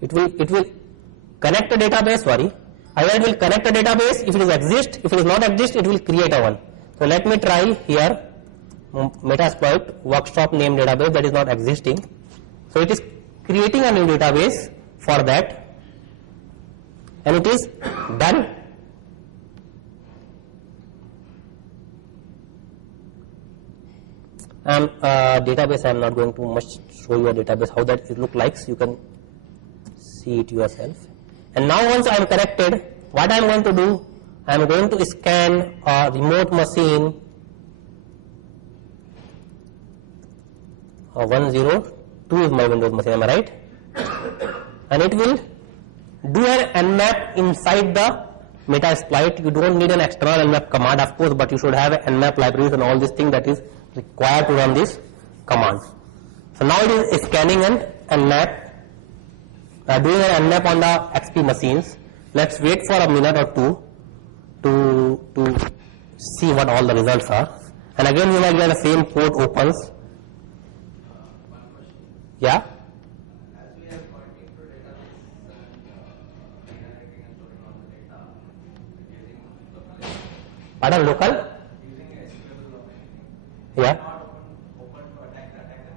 It will connect a database. Sorry, either it will connect a database. If it is exist, if it is not exist, it will create a one. So let me try here. Metasploit workshop name database that is not existing. So it is creating a new database for that, and it is done. Database, I am not going to much show you a database how that it look like. You can see it yourself. And now once I am connected, what I am going to do, I am going to scan a remote machine 102 is my Windows machine, am I right? And it will do an nmap inside the Metasploit. You don't need an external nmap command, of course, but you should have nmap libraries and all this thing that is required to run this command. So now it is scanning an nmap, doing an nmap on the XP machines. Let's wait for a minute or two to see what all the results are. And again you might get the same port opens. Yeah? As we are pointing to database and generating and storing all the data using local. Pardon, local? Using SQL or anything. Yeah? Not open to attack the attacker.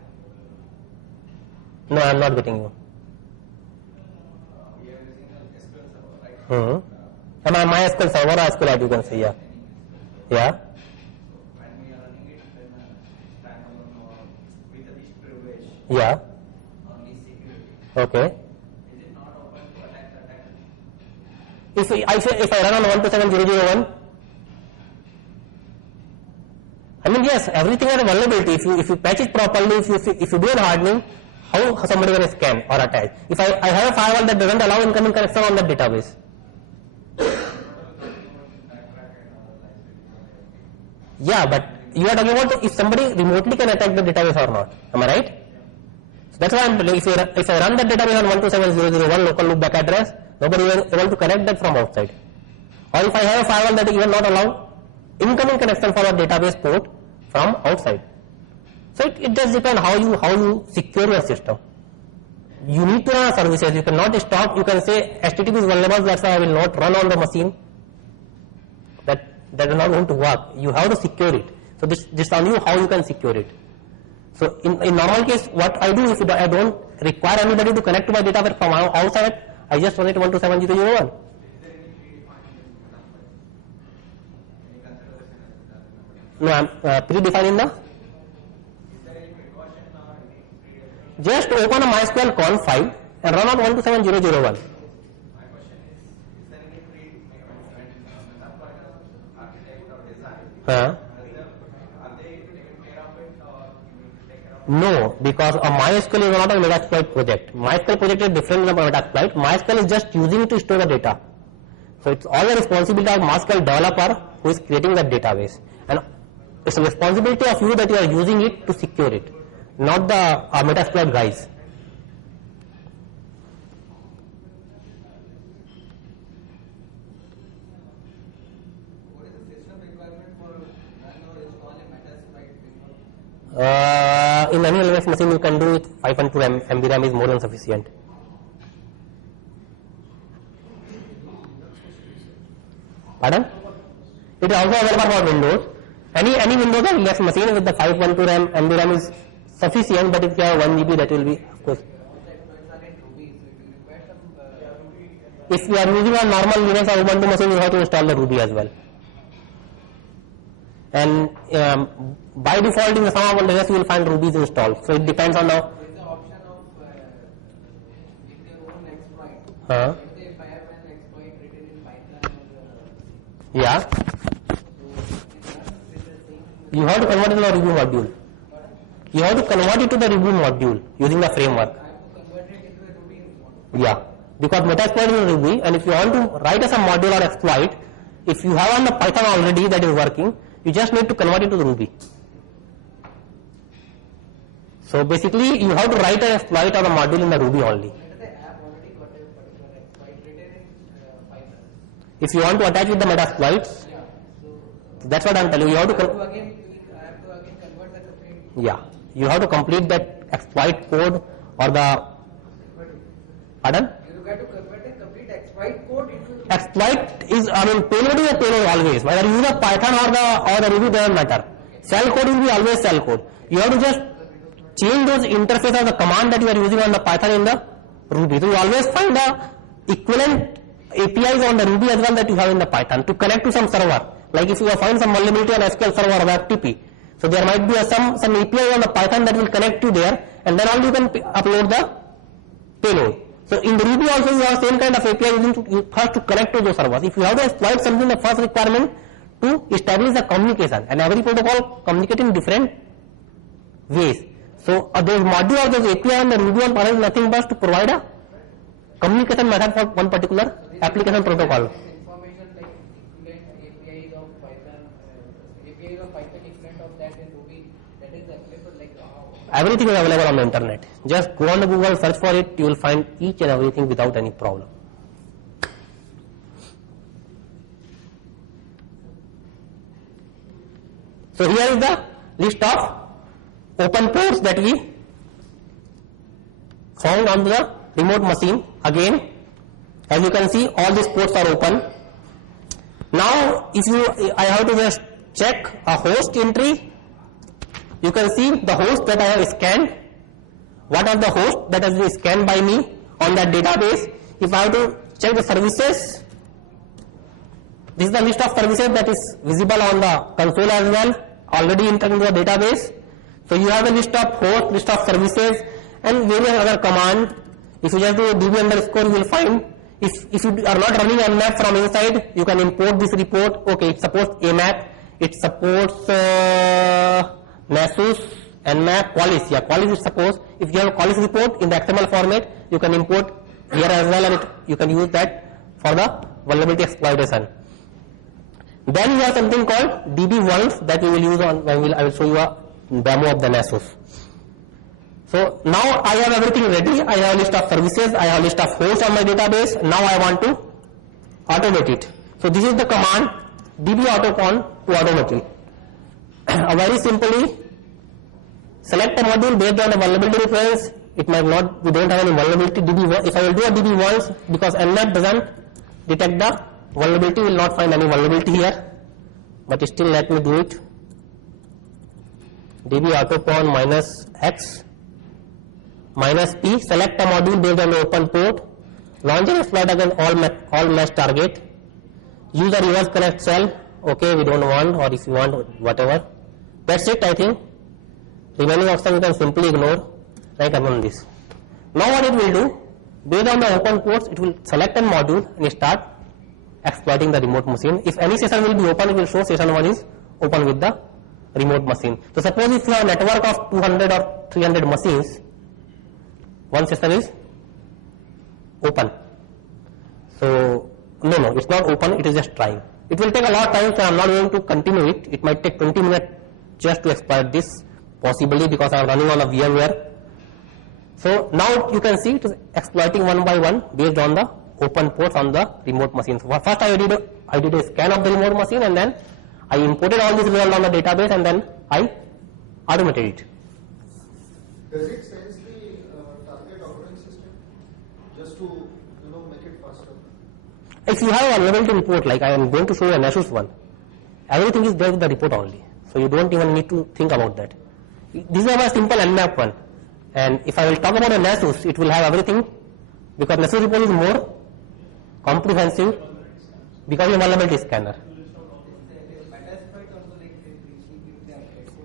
No, I am not getting you. We are using an SQL server, right? Mm-hmm. My MySQL server or SQLite you can say, yeah. Yeah? So when we are running it, then standalone or with a disk privilege. Yeah. Okay. Is it not open to attack the attacker? If I run on 127.0.0.1, I mean, yes, everything has a vulnerability. If you patch it properly, if you do an hardening, how somebody can scan or attack? If I have a firewall that doesn't allow incoming connection on that database. Yeah, but you are talking about if somebody remotely can attack the database or not. Am I right? That's why I'm telling you, if I run that database on 127.0.0.1 local loop back address, nobody is able to connect that from outside. Or if I have a firewall that even not allow incoming connection for a database port from outside. So it does depend how you secure your system. You need to run services. You cannot stop. You can say HTTP is vulnerable, that's why I will not run on the machine. That is not going to work. You have to secure it. So this on you how you can secure it. So in normal case, what I do if I don't require anybody to connect to my database from outside, I just run it 127.0.0.1. No, I'm predefining the. Just open a MySQL conf file and run on 127.0.0.1. No, because a MySQL is not a Metasploit project. MySQL project is different from Metasploit. MySQL is just using it to store the data. So it's all the responsibility of MySQL developer who is creating that database. And it's a responsibility of you that you are using it to secure it, not the Metasploit guys. In any LMS machine you can do it 512 MB RAM is more than sufficient. Pardon? It is also available for Windows. Any Windows or LMS machine with the 512 MB RAM is sufficient, but if you have 1 GB that will be, of course. If you are using a normal Linux or Ubuntu machine, you have to install the Ruby as well. And by default in the some of the you will find Ruby is installed. So it depends on the. There is the option of with your own exploit. If I have an exploit written in Python. Yeah. You have to convert it to the Ruby module. You have to convert it to the Ruby module using the framework. I have to convert it into a Ruby module. Yeah. Because Metasploit is Ruby, and if you want to write as a module or exploit, if you have on the Python already that is working, you just need to convert it to the Ruby. So basically, you have to write an exploit or a module in the Ruby only. I have already got a particular exploit written in Python. If you want to attach with the Metasploit, So that's what I'm telling you. You have to. I have to again convert that to Yeah, you have to complete that exploit code or the. Pardon? You got to convert a complete exploit code into Exploit is, payload is a payload always. Whether you use a Python or the Ruby doesn't matter. Shell code will be always shell code. You have to just change those interface of the command that you are using on the Python in the Ruby. So you always find the equivalent APIs on the Ruby as well that you have in the Python to connect to some server. Like if you find some vulnerability on SQL server or FTP, so there might be some API on the Python that will connect you there, and then only you can upload the payload. So in the Ruby also you have same kind of API you have to connect to those servers. If you have to exploit something, the first requirement to establish the communication, and every protocol communicate in different ways. So those module or those API on the Ruby on Python is nothing but to provide a communication method for one particular application protocol. information like equivalent APIs of Python, APIs of Python equivalent of that in Ruby, that is available like how? Everything is available on the internet. Just go on the Google, search for it, you will find each and everything without any problem. So here is the list of open ports that we found on the remote machine. Again, as you can see, all these ports are open. Now, I have to just check a host entry. You can see the host that I have scanned. What are the hosts that has been scanned by me on that database? If I have to check the services, this is the list of services that is visible on the console as well, already entered into the database. So you have a list of hosts, list of services, and various other commands. If you just do db underscore, you will find. If you are not running nmap from inside, you can import this report. Okay, it supports AMAP, it supports Nasus, nmap, Qualys. Yeah, Qualys it supports. If you have a Qualys report in the XML format, you can import here as well, and you can use that for the vulnerability exploitation. Then you have something called db-vulns that we will use on when I will show you a demo of the Nasus. So now I have everything ready. I have a list of services, I have a list of hosts on my database. Now I want to automate it. So this is the command db-autocon to automate it. Very simply, select a module based on the vulnerability reference. It might not, we don't have any vulnerability. If I will do a db-vulns, because nmap doesn't detect the vulnerability, will not find any vulnerability here. But still let me do it. db-autocon -x -p, select a module based on the open port, launch and exploit against all mesh target, use a reverse connect shell. Okay, we don't want, or if you want, whatever. That's it, I think. Remaining option you can simply ignore, like upon this. Now what it will do, based on the open ports, it will select a module and start exploiting the remote machine. If any session will be open, it will show session 1 is open with the remote machine. So suppose if you have a network of 200 or 300 machines, one session is open. So no, it's not open, it is just trying. It will take a lot of time, so I am not going to continue it. It might take 20 minutes just to exploit this, possibly because I am running on a VMware. So now you can see it is exploiting one by one based on the open ports on the remote machine. So first I did a scan of the remote machine, and then I imported all this result on the database, and then I automated it. Does it sense the target operating system just to make it faster? If you have a vulnerability report, like I am going to show you a Nasus one, everything is there with the report only. So you don't even need to think about that. This is a simple nmap one. And if I will talk about a Nasus, it will have everything, because Nasus report is more comprehensive because of vulnerability scanner. Metasploit also like gives the update. So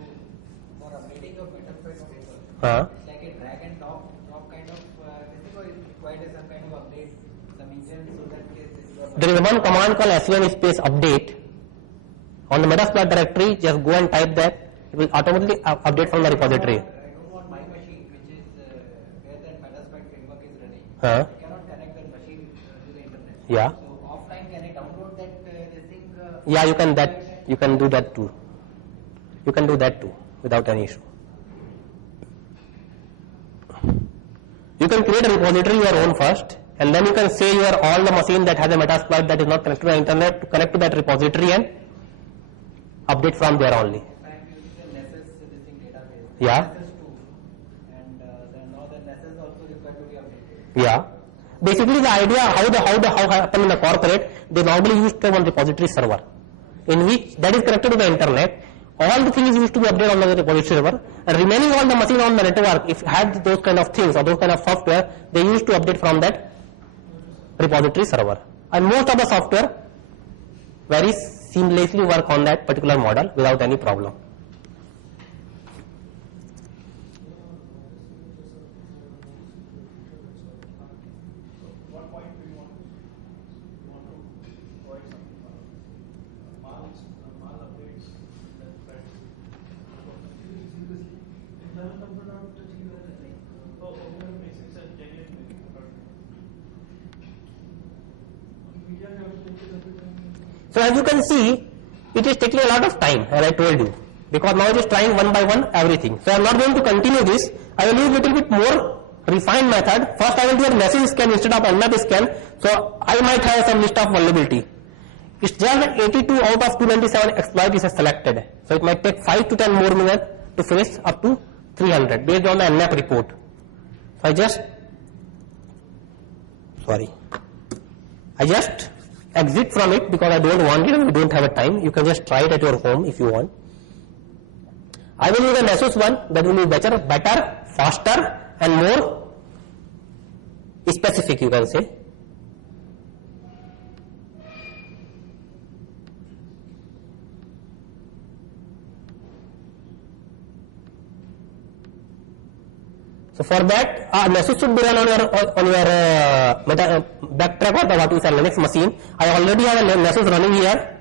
for updating of Metasploit paper, it's like a drag and drop kind of this is required some kind of update, some engine so that There is one command called Aseem space update. On the Metasploit directory, just go and type that. It will automatically update from the repository. I don't want my machine, which is where that Metasploit framework is running. Huh? I cannot connect that machine to the internet. Yeah. So offline, can I download that this thing? Yeah, you can do that too. You can do that too without any issue. You can create a repository your own first, and then you can say all the machine that has a Metasploit that is not connected to the internet to connect to that repository and update from there only. I'm using the Nasus database. Yeah. Nasus 2, and then now the Nasus also required to be updated. Yeah. Basically, the idea how happen in the corporate, they normally used to have one repository server, in which that is connected to the internet. All the things used to be updated on the repository server, and remaining all the machine on the network, if had those kind of things or those kind of software, they used to update from that repository server. And most of the software very seamlessly work on that particular model without any problem. What point do you want to provide some mal updates that makes sense and genuine. So as you can see, it is taking a lot of time, as I told you, because now it is trying one by one everything. So I am not going to continue this. I will use little bit more refined method. First I will do a message scan instead of nmap scan. So I might have some list of vulnerability. It's just 82 out of 297 exploit is selected. So it might take 5 to 10 more minutes to finish up to 300 based on the nmap report. So I just exit from it because I don't want it and we don't have a time. You can just try it at your home if you want. I will use an Asus one that will be better, faster and more specific, you can say. So for that, Asus should be run on your backtrack or the what is a Linux machine. I already have a Asus running here.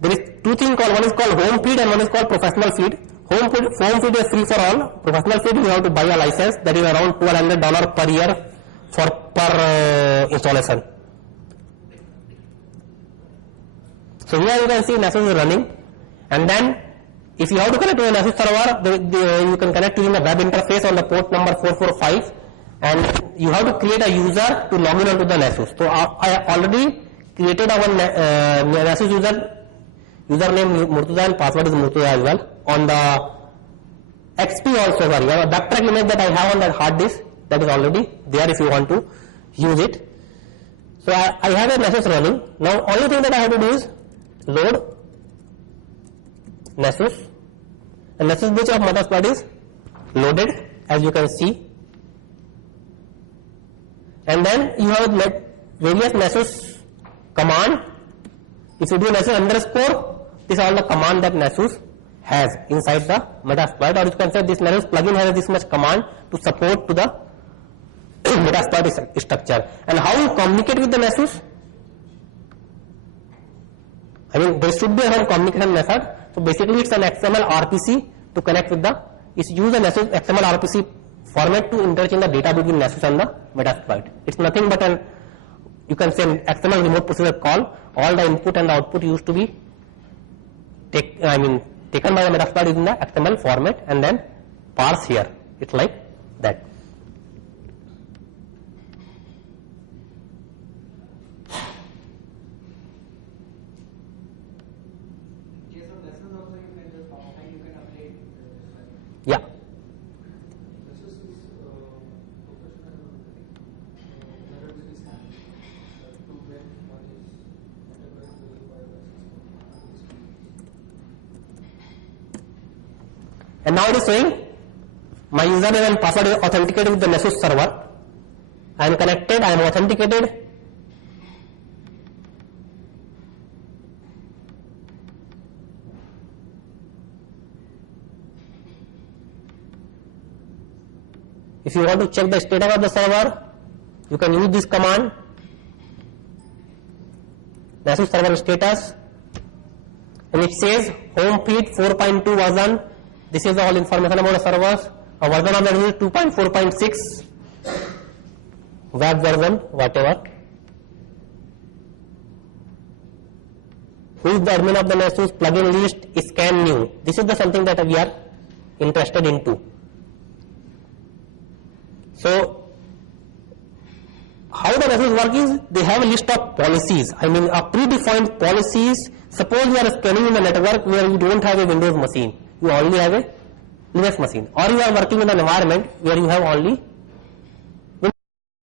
There is two things called, one is called home feed and one is called professional feed. Home feed is free for all. Professional feed you have to buy a license that is around $1,200 per year per installation. So here you can see Asus is running, and then if you have to connect to an Asus server, you can connect using the web interface on the port number 445, and you have to create a user to log in onto the Asus. So I already created our Asus username Murtuja and password is Murtuja as well. On the XP also, sorry, a backtrack image that I have on that hard disk, that is already there if you want to use it. So I have a Asus running. Now only thing that I have to do is load Asus, and Asus which of Metasploit is loaded, as you can see, and then you have various Asus command. If you do Asus underscore, this is all the command that Asus has inside the Metasploit, or you can say this Asus plugin has this much command to support to the Metasploit structure. And how you communicate with the Asus? I mean, there should be a communication method. So basically it's an XML RPC to connect with the, it's use an XML RPC format to interchange the data between Asus and the Metasploit. It's nothing but an, you can say, an XML remote procedure call. All the input and the output used to be taken by the Metasploit in the XML format and then parse here. It's like that. Yeah. And now it is saying my username and password is authenticated with the Asus server. I am connected, I am authenticated. If you want to check the status of the server, you can use this command, Asus server status, and it says home feed 4.2 version. This is all information about the servers. A version of that is 2.4.6, web version, whatever. Who is the admin of the Asus plugin list? Scan new. This is the something that we are interested into. So how the Asus work is, they have a list of policies. I mean, a predefined policies. Suppose you are scanning in a network where you don't have a Windows machine, you only have a Linux machine, or you are working in an environment where you have only